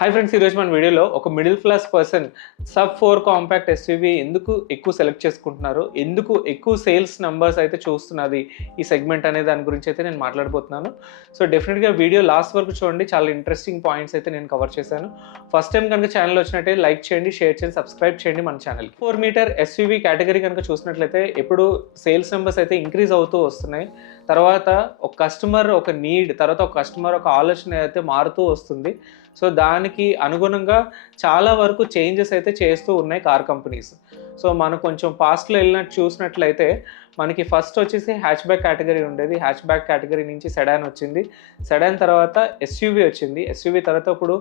Hi friends ఈరోజు మన వీడియోలో ఒక middle class person sub four compact SUV ఎందుకు ఎక్కువ సెలెక్ట్ చేసుకుంటున్నారు? ఎందుకు ఎక్కువ సేల్స్ నెంబర్స్ అయితే చూస్తున్నది ఈ సెగ్మెంట్ అనే దాని గురించి అయితే నేను మాట్లాడబోతున్నాను. సో డెఫినెట్గా వీడియో లాస్ట్ వరకు చూడండి. చాలా ఇంట్రెస్టింగ్ పాయింట్స్ అయితే నేను కవర్ చేశాను. ఫస్ట్ టైం కనుక ఛానల్ వచ్చినట్టే లైక్ చేయండి షేర్ చేయండి సబ్స్క్రైబ్ చేయండి మన channel four metre SUV category కనుక చూసినట్లయితే ఎప్పుడు సేల్స్ నెంబర్స్ అయితే ఇంక్రీజ్ అవుతూ వస్తున్నాయి. తర్వాత ఒక కస్టమర్ ఒక నీడ్ తర్వాత ఒక కస్టమర్ ఒక ఆలోచన అయితే మారుతూ వస్తుంది. సో దానికి అనుగుణంగా చాలా వరకు చేంజెస్ అయితే చేస్తూ ఉన్నాయి కార్ కంపెనీస్. సో మనం కొంచెం పాస్ట్లో వెళ్ళినట్టు చూసినట్లయితే మనకి ఫస్ట్ వచ్చేసి హ్యాచ్ బ్యాక్ కేటగిరీ ఉండేది. హ్యాచ్ బ్యాక్ కేటగిరీ నుంచి సెడాన్ వచ్చింది. సెడాన్ తర్వాత ఎస్యూవి వచ్చింది. ఎస్యూవి తర్వాత ఇప్పుడు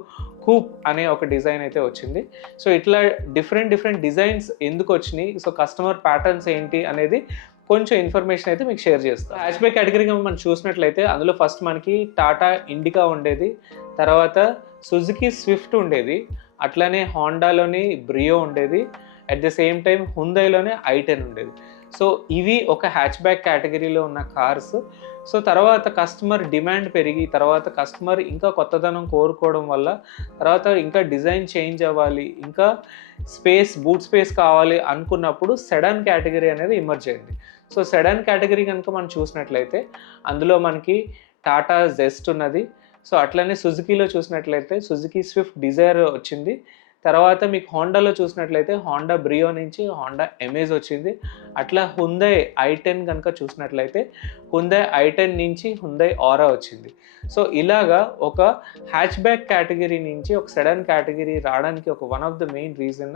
కూప్ అనే ఒక డిజైన్ అయితే వచ్చింది. సో ఇట్లా డిఫరెంట్ డిఫరెంట్ డిజైన్స్ ఎందుకు వచ్చినాయి? సో కస్టమర్ ప్యాటర్న్స్ ఏంటి అనేది కొంచెం ఇన్ఫర్మేషన్ అయితే మీకు షేర్ చేస్తాను హ్యాచ్ బ్యాక్ కేటగిరీగా మనం చూసినట్లయితే అందులో ఫస్ట్ మనకి టాటా ఇండికా ఉండేది. తర్వాత సుజుకి స్విఫ్ట్ ఉండేది అట్లానే హోండాలోని బ్రియో ఉండేది అట్ ద సేమ్ టైం హుందైలోనే ఐటెన్ ఉండేది. సో ఇవి ఒక హ్యాచ్ బ్యాక్ కేటగిరీలో ఉన్న కార్స్. సో తర్వాత కస్టమర్ డిమాండ్ పెరిగి తర్వాత కస్టమర్ ఇంకా కొత్తదనం కోరుకోవడం వల్ల తర్వాత ఇంకా డిజైన్ చేంజ్ అవ్వాలి ఇంకా స్పేస్ బూట్ స్పేస్ కావాలి అనుకున్నప్పుడు సెడాన్ కేటగిరీ అనేది ఇమర్జ్ అయింది. సో సెడాన్ కేటగిరీ కనుక మనం చూసినట్లయితే అందులో మనకి టాటా జెస్ట్ ఉన్నది సో అట్లనే సుజుకీలో చూసినట్లయితే సుజుకీ స్విఫ్ట్ డిజైర్ వచ్చింది. తర్వాత మీకు హోండాలో చూసినట్లయితే హోండా బ్రియో నుంచి హోండా ఎమేజ్ వచ్చింది. అట్లా హుందై ఐ టెన్ కనుక చూసినట్లయితే హుందై ఐ టెన్ నుంచి హుందై ఆరా వచ్చింది. సో ఇలాగా ఒక హ్యాచ్ బ్యాక్ కేటగిరీ నుంచి ఒక సెడన్ కేటగిరీ రావడానికి ఒక one of the main reason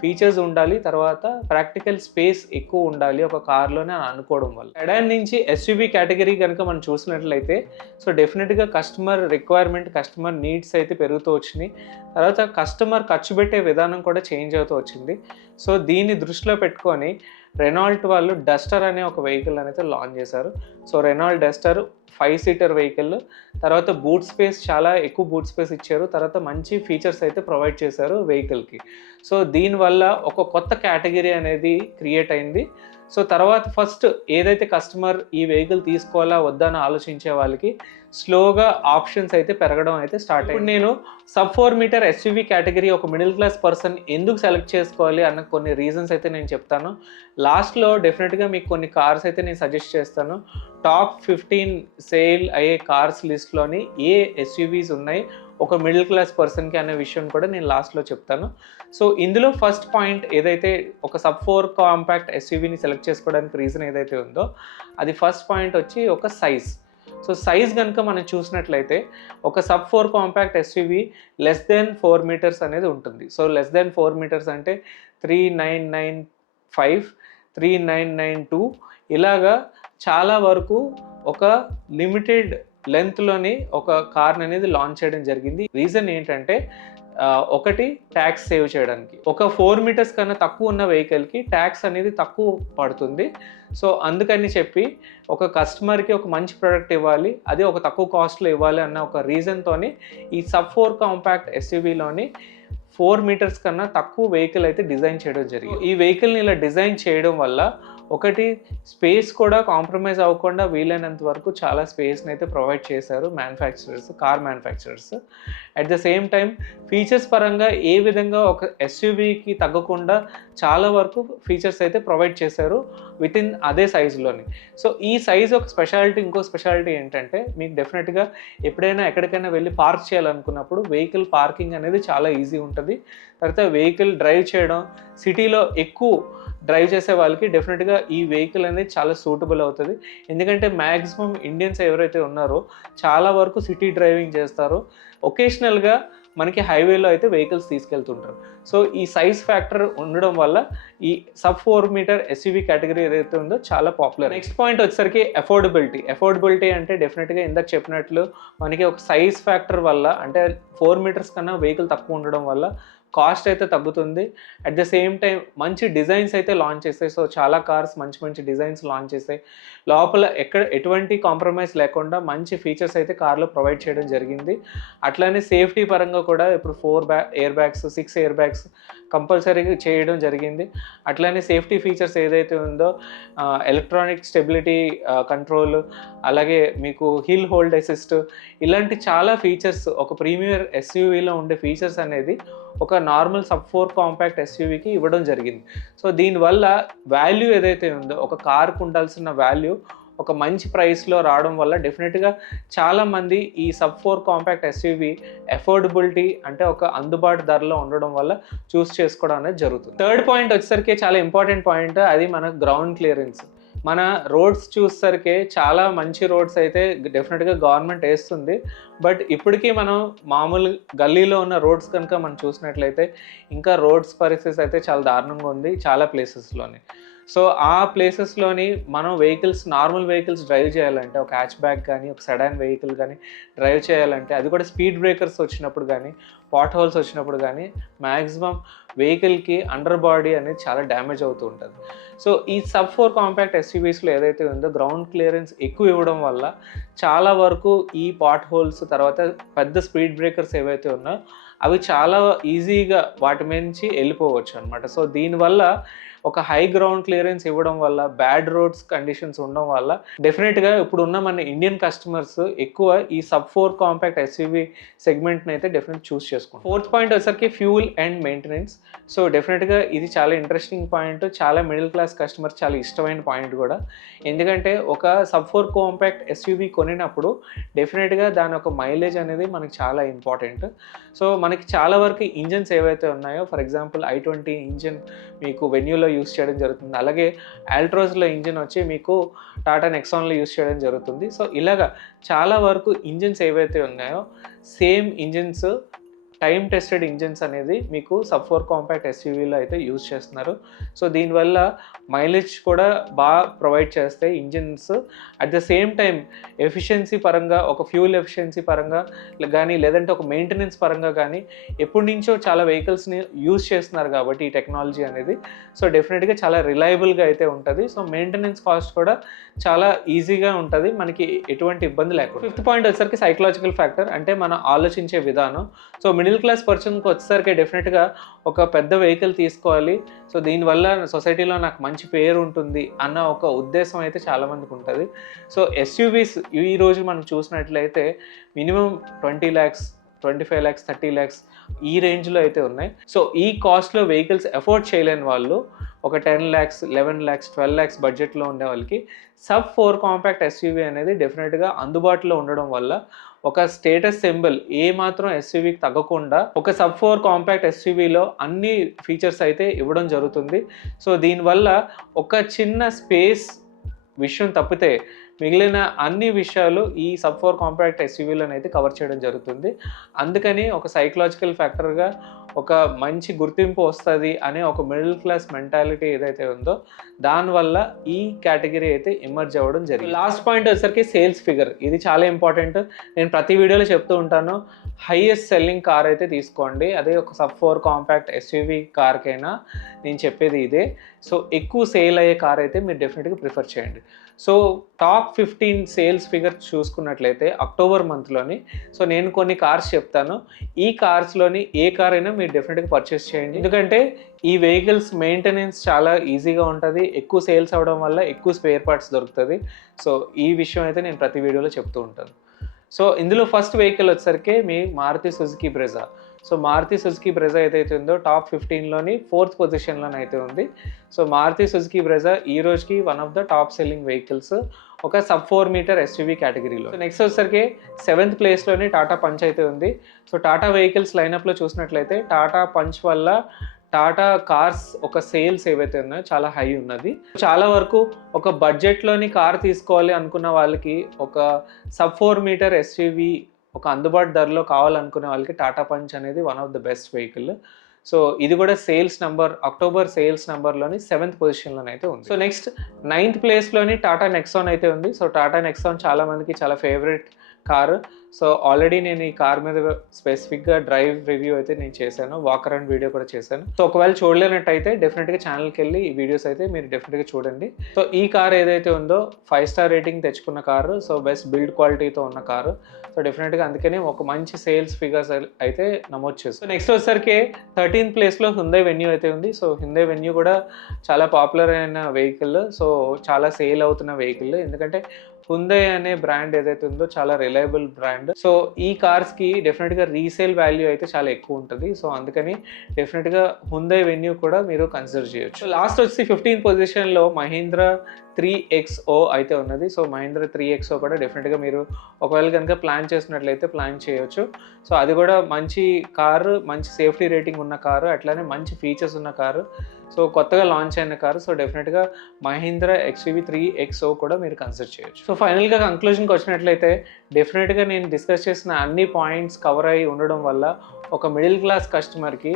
features ఉండాలి తర్వాత ప్రాక్టికల్ స్పేస్ ఎక్కువ ఉండాలి ఒక కార్లోనే అనుకోవడం వల్ల. సెడాన్ నుంచి ఎస్యూబీ కేటగిరీ కనుక మనం చూసినట్లయితే సో డెఫినెట్గా కస్టమర్ రిక్వైర్మెంట్ కస్టమర్ నీడ్స్ అయితే పెరుగుతూ వచ్చినాయి. తర్వాత కస్టమర్ ఖర్చు పెట్టే విధానం కూడా చేంజ్ అవుతూ వచ్చింది. సో దీన్ని దృష్టిలో పెట్టుకొని రెనాల్ట్ వాళ్ళు డస్టర్ అనే ఒక వెహికల్ అనేది లాంచ్ చేశారు. So Renault Duster five seater vehicle తర్వాత బూట్ స్పేస్ చాలా ఎక్కువ బూట్ స్పేస్ ఇచ్చారు. తర్వాత మంచి ఫీచర్స్ అయితే ప్రొవైడ్ చేశారు వెహికల్కి. సో దీనివల్ల ఒక కొత్త కేటగిరీ అనేది క్రియేట్ అయింది. సో తర్వాత ఫస్ట్ ఏదైతే కస్టమర్ ఈ వెహికల్ తీసుకోవాలా వద్దా అని ఆలోచించే వాళ్ళకి స్లోగా ఆప్షన్స్ అయితే పెరగడం అయితే స్టార్ట్ అయింది. నేను sub four metre SUV category ఒక మిడిల్ క్లాస్ పర్సన్ ఎందుకు సెలెక్ట్ చేసుకోవాలి అన్న కొన్ని రీజన్స్ అయితే నేను చెప్తాను. లాస్ట్లో డెఫినెట్గా మీకు కొన్ని కార్స్ అయితే నేను సజెస్ట్ చేస్తాను. టాప్ ఫిఫ్టీన్ సేల్ అయ్యే కార్స్ లిస్ట్లోని ఏ ఎస్యూవీస్ ఉన్నాయి? ఒక మిడిల్ క్లాస్ పర్సన్కి అనే విషయం కూడా నేను లాస్ట్లో చెప్తాను. సో ఇందులో ఫస్ట్ పాయింట్ ఏదైతే ఒక సబ్ ఫోర్ కాంపాక్ట్ ఎస్యూవీని సెలెక్ట్ చేసుకోవడానికి రీజన్ ఏదైతే ఉందో అది ఫస్ట్ పాయింట్ వచ్చి ఒక సైజ్. సో సైజ్ కనుక మనం చూసినట్లయితే ఒక sub four compact SUV less than four metres అనేది ఉంటుంది. So less than four metres అంటే three nine nine five three nine nine two ఇలాగా చాలా వరకు ఒక లిమిటెడ్ లెంత్లోని ఒక కార్ని అనేది లాంచ్ చేయడం జరిగింది. రీజన్ ఏంటంటే ఒకటి ట్యాక్స్ సేవ్ చేయడానికి. ఒక ఫోర్ మీటర్స్ కన్నా తక్కువ ఉన్న వెహికల్కి ట్యాక్స్ అనేది తక్కువ పడుతుంది. సో అందుకని చెప్పి ఒక కస్టమర్కి ఒక మంచి ప్రోడక్ట్ ఇవ్వాలి అది ఒక తక్కువ కాస్ట్లో ఇవ్వాలి అన్న ఒక రీజన్తోని ఈ సబ్ ఫోర్ కాంపాక్ట్ ఎస్యూవీలోని ఫోర్ మీటర్స్ కన్నా తక్కువ వెహికల్ అయితే డిజైన్ చేయడం జరిగింది. ఈ వెహికల్ని ఇలా డిజైన్ చేయడం వల్ల ఒకటి స్పేస్ కూడా కాంప్రమైజ్ అవ్వకుండా వీలైనంత వరకు చాలా స్పేస్ని అయితే ప్రొవైడ్ చేశారు manufacturers car manufacturers. At the same time features పరంగా ఏ విధంగా ఒక ఎస్యూవీకి తగ్గకుండా చాలా వరకు ఫీచర్స్ అయితే ప్రొవైడ్ చేశారు విత్ ఇన్ అదే సైజులోని సో ఈ సైజ్ ఒక స్పెషాలిటీ ఇంకో స్పెషాలిటీ ఏంటంటే మీకు డెఫినెట్గా ఎప్పుడైనా ఎక్కడికైనా వెళ్ళి పార్క్ చేయాలనుకున్నప్పుడు వెహికల్ పార్కింగ్ అనేది చాలా ఈజీ ఉంటుంది. తర్వాత వెహికల్ డ్రైవ్ చేయడం సిటీలో ఎక్కువ డ్రైవ్ చేసే వాళ్ళకి డెఫినెట్గా ఈ వెహికల్ అనేది చాలా సూటబుల్ అవుతుంది. ఎందుకంటే మ్యాక్సిమం ఇండియన్స్ ఎవరైతే ఉన్నారో చాలా వరకు సిటీ డ్రైవింగ్ చేస్తారో. ఒకేషనల్గా మనకి హైవేలో అయితే వెహికల్స్ తీసుకెళ్తుంటారు. సో ఈ సైజ్ ఫ్యాక్టర్ ఉండడం వల్ల ఈ sub four metre SUV category ఏదైతే ఉందో చాలా పాపులర్ నెక్స్ట్ పాయింట్ వచ్చేసరికి అఫోర్డబిలిటీ అఫోర్డబిలిటీ అంటే డెఫినెట్గా ఇందాక చెప్పినట్లు మనకి ఒక సైజ్ ఫ్యాక్టర్ వల్ల అంటే ఫోర్ మీటర్స్ కన్నా వెహికల్ తక్కువ ఉండడం వల్ల కాస్ట్ అయితే తగ్గుతుంది. అట్ ద సేమ్ టైం మంచి డిజైన్స్ అయితే లాంచ్ చేస్తాయి. సో చాలా కార్స్ మంచి మంచి డిజైన్స్ లాంచ్ చేస్తాయి. లోపల ఎక్కడ ఎటువంటి కాంప్రమైజ్ లేకుండా మంచి ఫీచర్స్ అయితే కార్లో ప్రొవైడ్ చేయడం జరిగింది. అట్లానే సేఫ్టీ పరంగా కూడా ఇప్పుడు ఫోర్ బ్యా air bags six air bags కంపల్సరీగా చేయడం జరిగింది. అట్లానే సేఫ్టీ ఫీచర్స్ ఏదైతే ఉందో ఎలక్ట్రానిక్ స్టెబిలిటీ కంట్రోల్ అలాగే మీకు హిల్ హోల్డ్ అసిస్ట్ ఇలాంటి చాలా ఫీచర్స్ ఒక ప్రీమియర్ ఎస్యూవీలో ఉండే ఫీచర్స్ అనేది ఒక నార్మల్ సబ్ ఫోర్ కాంపాక్ట్ ఎస్యూవికి ఇవ్వడం జరిగింది. సో దీనివల్ల వాల్యూ ఏదైతే ఉందో ఒక కార్కు ఉండాల్సిన వాల్యూ ఒక మంచి ప్రైస్లో రావడం వల్ల డెఫినెట్గా చాలామంది ఈ sub four compact SUV affordability అంటే ఒక అందుబాటు ధరలో ఉండడం వల్ల చూస్ చేసుకోవడం అనేది జరుగుతుంది. థర్డ్ పాయింట్ వచ్చేసరికి చాలా ఇంపార్టెంట్ పాయింట్ అది మన గ్రౌండ్ క్లియరెన్స్. మన రోడ్స్ చూసేసరికి చాలా మంచి రోడ్స్ అయితే డెఫినెట్గా గవర్నమెంట్ వేస్తుంది. బట్ ఇప్పటికీ మనం మామూలు గల్లీలో ఉన్న రోడ్స్ కనుక మనం చూసినట్లయితే ఇంకా రోడ్స్ పరిస్థితి అయితే చాలా దారుణంగా ఉంది చాలా ప్లేసెస్లోని సో ఆ ప్లేసెస్లోని మనం వెహికల్స్ నార్మల్ వెహికల్స్ డ్రైవ్ చేయాలంటే ఒక హ్యాచ్ బ్యాగ్ కానీ ఒక సడాన్ వెహికల్ కానీ డ్రైవ్ చేయాలంటే అది కూడా స్పీడ్ బ్రేకర్స్ వచ్చినప్పుడు కానీ పాట్ హోల్స్ వచ్చినప్పుడు కానీ మ్యాక్సిమం వెహికల్కి అండర్ బాడీ అనేది చాలా డ్యామేజ్ అవుతూ ఉంటుంది. సో ఈ సబ్ ఫోర్ కాంపాక్ట్ ఎస్యూవీస్లో ఏదైతే ఉందో గ్రౌండ్ క్లియరెన్స్ ఎక్కువ ఇవ్వడం వల్ల చాలా వరకు ఈ పాట్ హోల్స్ తర్వాత పెద్ద స్పీడ్ బ్రేకర్స్ ఏవైతే ఉన్నాయో అవి చాలా ఈజీగా వాటి నుంచి వెళ్ళిపోవచ్చు అనమాట సో దీనివల్ల ఒక హై గ్రౌండ్ క్లియరెన్స్ ఇవ్వడం వల్ల బ్యాడ్ రోడ్స్ కండిషన్స్ ఉండడం వల్ల డెఫినెట్గా ఇప్పుడు ఉన్న మన ఇండియన్ కస్టమర్స్ ఎక్కువ ఈ సబ్ ఫోర్ కాంపాక్ట్ ఎస్యూవీ సెగ్మెంట్ని అయితే డెఫినెట్ చూస్ చేసుకుంటాం ఫోర్త్ పాయింట్ వచ్చేసరికి ఫ్యూల్ అండ్ మెయింటెనెన్స్ సో డెఫినెట్గా ఇది చాలా ఇంట్రెస్టింగ్ పాయింట్ చాలా మిడిల్ క్లాస్ కస్టమర్ చాలా ఇష్టమైన పాయింట్ కూడా. ఎందుకంటే ఒక సబ్ ఫోర్ కాంపాక్ట్ ఎస్యూవీ కొనినప్పుడు డెఫినెట్గా దాని ఒక మైలేజ్ అనేది మనకి చాలా ఇంపార్టెంట్ సో మనకి చాలా వరకు ఇంజన్స్ ఏవైతే ఉన్నాయో for example I twenty engine మీకు వెన్యూలో యూస్ చేయడం జరుగుతుంది. అలాగే ఆల్ట్రోజ్లో ఇంజిన్ వచ్చి మీకు టాటా నెక్సాన్లో యూస్ చేయడం జరుగుతుంది. సో ఇలాగా చాలా వరకు ఇంజిన్స్ ఏవైతే ఉన్నాయో same engines time tested engines అనేది మీకు సబ్ ఫోర్ కాంపాక్ట్ ఎస్యూవీలో అయితే యూజ్ చేస్తున్నారు. సో దీనివల్ల మైలేజ్ కూడా బాగా ప్రొవైడ్ చేస్తాయి engines at the same time efficiency పరంగా ఒక ఫ్యూల్ ఎఫిషియన్సీ పరంగా కానీ లేదంటే ఒక మెయింటెనెన్స్ పరంగా కానీ ఎప్పటి నుంచో చాలా వెహికల్స్ని యూజ్ చేస్తున్నారు కాబట్టి ఈ టెక్నాలజీ అనేది. సో డెఫినెట్గా చాలా రిలయబుల్గా అయితే ఉంటుంది. సో మెయింటెనెన్స్ కాస్ట్ కూడా చాలా ఈజీగా ఉంటుంది. మనకి ఎటువంటి ఇబ్బంది లేకుండా. ఫిఫ్త్ పాయింట్ వచ్చేసరికి సైకలాజికల్ ఫ్యాక్టర్ అంటే మనం ఆలోచించే విధానం. సో మిడిల్ మిడిల్ క్లాస్ పర్సన్కి వచ్చేసరికి డెఫినెట్గా ఒక పెద్ద వెహికల్ తీసుకోవాలి. సో దీనివల్ల సొసైటీలో నాకు మంచి పేరు ఉంటుంది అన్న ఒక ఉద్దేశం అయితే చాలామందికి ఉంటుంది. సో ఎస్యూవీస్ ఈ రోజు మనం చూసినట్లయితే minimum twenty lakhs twenty five lakhs thirty lakhs ఈ రేంజ్లో అయితే ఉన్నాయి. సో ఈ కాస్ట్లో వెహికల్స్ ఎఫోర్డ్ చేయలేని వాళ్ళు ఒక ten lakhs eleven lakhs twelve lakhs బడ్జెట్లో ఉండే వాళ్ళకి సబ్ ఫోర్ కాంపాక్ట్ ఎస్యూవీ అనేది డెఫినెట్గా అందుబాటులో ఉండడం వల్ల ఒక స్టేటస్ సింబల్ ఏ మాత్రం ఎస్యూవీకి తగ్గకుండా ఒక సబ్ ఫోర్ కాంపాక్ట్ ఎస్యూవీలో అన్ని ఫీచర్స్ అయితే ఇవ్వడం జరుగుతుంది. సో దీనివల్ల ఒక చిన్న స్పేస్ విషయం తప్పితే మిగిలిన అన్ని విషయాలు ఈ సబ్ ఫోర్ కాంపాక్ట్ ఎస్యూవీలను అయితే కవర్ చేయడం జరుగుతుంది. అందుకని ఒక సైకలాజికల్ ఫ్యాక్టర్గా ఒక మంచి గుర్తింపు వస్తుంది అనే ఒక మిడిల్ క్లాస్ మెంటాలిటీ ఏదైతే ఉందో దానివల్ల ఈ కేటగిరీ అయితే ఎమర్జ్ అవ్వడం జరిగింది. లాస్ట్ పాయింట్ వచ్చేసరికి సేల్స్ ఫిగర్ ఇది చాలా ఇంపార్టెంట్ నేను ప్రతి వీడియోలో చెప్తూ ఉంటాను హైయెస్ట్ సెల్లింగ్ కార్ అయితే తీసుకోండి. అదే ఒక సబ్ ఫోర్ కాంపాక్ట్ ఎస్యూవీ కార్కైనా నేను చెప్పేది ఇదే. సో ఎక్కువ సేల్ అయ్యే కార్ అయితే మీరు డెఫినెట్గా ప్రిఫర్ చేయండి. So top fifteen sales figure చూసుకున్నట్లయితే అక్టోబర్ మంత్లోని సో నేను కొన్ని కార్స్ చెప్తాను. ఈ కార్స్లోని ఏ కార్ అయినా మీరు డెఫినెట్గా పర్చేస్ చేయండి. ఎందుకంటే ఈ వెహికల్స్ మెయింటెనెన్స్ చాలా ఈజీగా ఉంటుంది. ఎక్కువ సేల్స్ అవ్వడం వల్ల ఎక్కువ స్పేర్ పార్ట్స్ దొరుకుతుంది. సో ఈ విషయం అయితే నేను ప్రతి వీడియోలో చెప్తూ ఉంటాను. సో ఇందులో ఫస్ట్ వెహికల్ వచ్చేసరికి మీ Maruti Suzuki Brezza. So Maruti Suzuki Brezza ఏదైతే ఉందో టాప్ ఫిఫ్టీన్లోని ఫోర్త్ పొజిషన్లోనే అయితే ఉంది. సో మారుతి సుజుకి బ్రెజా ఈ రోజుకి one of the top selling vehicles ఒక సబ్ ఫోర్ మీటర్ ఎస్యూవీ కేటగిరీలో. నెక్స్ట్ వచ్చేసరికి సెవెంత్ ప్లేస్లోని టాటా పంచ్ అయితే ఉంది. సో టాటా వెహికల్స్ లైనప్లో చూసినట్లయితే టాటా పంచ్ వల్ల టాటా కార్స్ ఒక సేల్స్ ఏవైతే ఉన్నాయో చాలా హై ఉన్నది. చాలా వరకు ఒక బడ్జెట్లోని కార్ తీసుకోవాలి అనుకున్న వాళ్ళకి ఒక సబ్ ఫోర్ మీటర్ ఎస్యూవీ ఒక అందుబాటు ధరలో కావాలనుకునే వాళ్ళకి టాటా పంచ్ అనేది one of the best vehicle so ఇది కూడా సేల్స్ నెంబర్ అక్టోబర్ సేల్స్ నెంబర్లోని సెవెంత్ పొజిషన్లోనే అయితే ఉంది. సో నెక్స్ట్ నైన్త్ ప్లేస్లోని టాటా నెక్సాన్ అయితే ఉంది. సో టాటా నెక్సాన్ చాలామందికి చాలా ఫేవరెట్ కారు సో ఆల్రెడీ నేను ఈ కార్ మీద స్పెసిఫిక్గా డ్రైవ్ రివ్యూ అయితే నేను చేశాను. వాక్ అరౌండ్ వీడియో కూడా చేశాను. సో ఒకవేళ చూడలేనట్టయితే డెఫినెట్గా ఛానల్కి వెళ్ళి ఈ వీడియోస్ అయితే మీరు డెఫినెట్గా చూడండి. సో ఈ కార్ ఏదైతే ఉందో ఫైవ్ స్టార్ రేటింగ్ తెచ్చుకున్న కారు సో బెస్ట్ బిల్డ్ క్వాలిటీతో ఉన్న కారు సో డెఫినెట్గా అందుకని ఒక మంచి సేల్స్ ఫిగర్స్ అయితే నమోదు చేస్తుంది నెక్స్ట్ వచ్చేసరికి థర్టీన్త్ ప్లేస్లో హుందై వెన్యూ అయితే ఉంది. సో హుందై వెన్యూ కూడా చాలా పాపులర్ అయిన వెహికల్ సో చాలా సేల్ అవుతున్న వెహికల్ ఎందుకంటే హుందై అనే బ్రాండ్ ఏదైతే ఉందో చాలా రిలయబుల్ బ్రాండ్ సో ఈ కార్స్కి డెఫినెట్గా రీసేల్ వాల్యూ అయితే చాలా ఎక్కువ ఉంటుంది. సో అందుకని డెఫినెట్గా హుందే వెన్యూ కూడా మీరు కన్సిడర్ చేయొచ్చు. లాస్ట్ వచ్చి ఫిఫ్టీన్ పొజిషన్లో మహీంద్రా త్రీ ఎక్స్ఓ అయితే ఉన్నది. సో మహీంద్రా త్రీ ఎక్స్ఓ కూడా డెఫినెట్గా మీరు ఒకవేళ కనుక ప్లాన్ చేసినట్లయితే ప్లాన్ చేయొచ్చు. సో అది కూడా మంచి కారు మంచి సేఫ్టీ రేటింగ్ ఉన్న కారు అట్లానే మంచి ఫీచర్స్ ఉన్న కారు. సో కొత్తగా లాంచ్ అయిన కారు సో డెఫినెట్గా మహీంద్రా ఎక్స్వీవీ త్రీ ఎక్స్ఓ కూడా మీరు కన్సిడర్ చేయొచ్చు. సో ఫైనల్గా కంక్లూజన్కి వచ్చినట్లయితే డెఫినెట్గా నేను డిస్కస్ చేసిన అన్ని పాయింట్స్ కవర్ అయి ఉండడం వల్ల ఒక మిడిల్ క్లాస్ కస్టమర్కి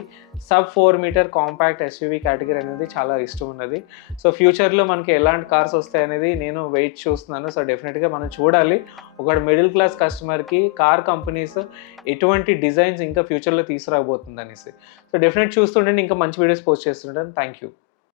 sub four metre compact SUV category అనేది చాలా ఇష్టం ఉన్నది. సో ఫ్యూచర్లో మనకి ఎలాంటి కార్స్ వస్తాయి అనేది నేను వెయిట్ చూస్తున్నాను. సో డెఫినెట్గా మనం చూడాలి. ఒక మిడిల్ క్లాస్ కస్టమర్కి కార్ కంపెనీస్ ఎటువంటి డిజైన్స్ ఇంకా ఫ్యూచర్లో తీసుకురాబోతుంది అనేసి. సో డెఫినెట్ చూస్తుంటే ఇంకా మంచి వీడియోస్ పోస్ట్ చేస్తుంటాను Thank you.